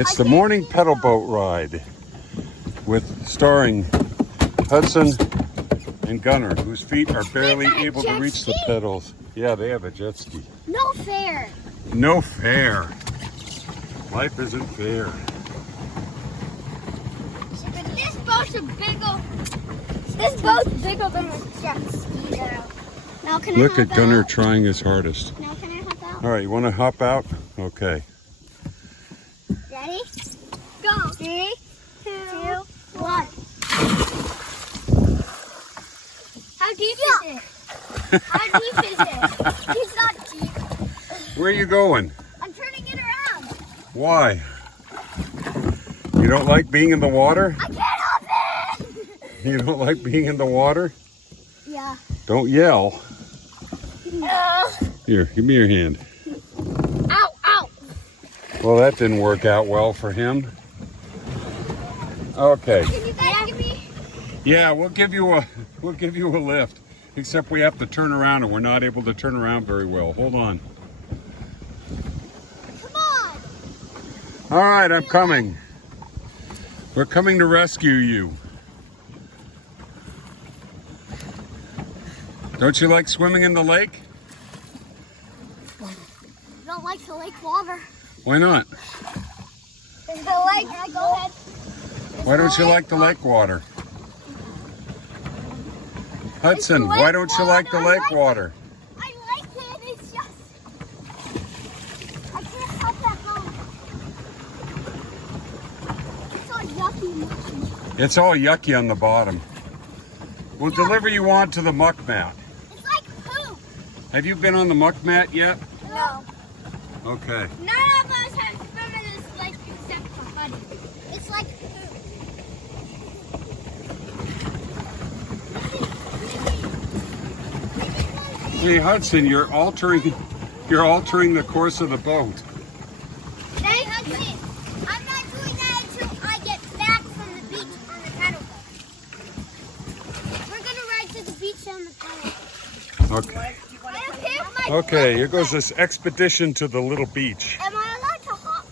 It's the morning pedal boat ride starring Hudson and Gunner, whose feet are barely able to reach the pedals. Yeah, they have a jet ski. No fair. No fair. Life isn't fair. This boat's bigger than a jet ski though. Now can Look I at hop Gunner out? trying his hardest. Now can I hop out? All right, you want to hop out? Okay. Ready? Go. 3, 2, 1. How deep is it? How deep is it? It's not deep. Where are you going? I'm turning it around. Why? You don't like being in the water? I can't help it. You don't like being in the water? Yeah. Don't yell. No. Here, give me your hand. Ow, ow. Well, that didn't work out well for him. Okay. Can you guys give me? Yeah, we'll give you a lift. Except we have to turn around, and we're not able to turn around very well. Hold on. Come on. All right, I'm coming. We're coming to rescue you. Don't you like swimming in the lake? I don't like the lake water. Why not? Is the lake? Go ahead. Why don't you like the lake water? Hudson, lake why don't you like the water. lake water? I like it. It's just I can't help that home. It's all yucky. It's all yucky on the bottom. We'll deliver you on to the muck mat. It's like poop. Have you been on the muck mat yet? No. Okay. None of us have swum in this lake except for Buddy. It's like poop. Hey Hudson, you're altering the course of the boat. Hey, Hudson, I'm not doing that until I get back from the beach on the paddle boat. We're gonna ride to the beach on the paddle boat. Okay. I don't care if my Okay, here goes this expedition to the little beach. Am I allowed to hop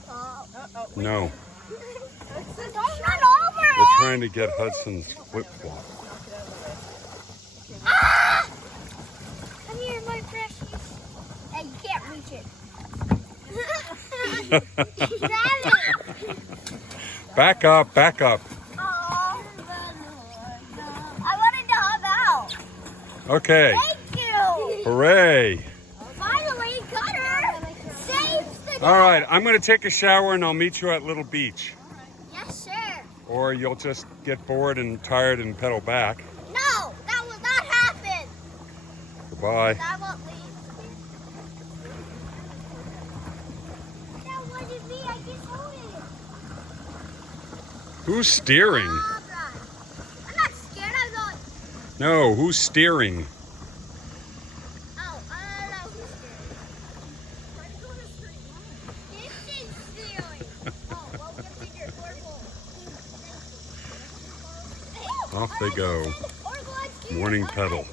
out? No, Don't run over we're it! trying to get Hudson's flip-flop. Ah! Come here, my precious. Hey, you can't reach it. Grab it. Back up, back up. Aw. I wanted to hop out. Okay, Thank you. hooray. Finally, Cutter saves the day. All right, I'm gonna take a shower and I'll meet you at Little Beach. Yes, sir. Or you'll just get bored and tired and pedal back. No, that will not happen. Goodbye. That won't leave. That wasn't me. I just hold it. Who's steering? I'm not scared. I'm not. No, who's steering? Oh, I don't know who's steering. This is steering. Oh, well, we have to get careful. Off they go. Morning pedal.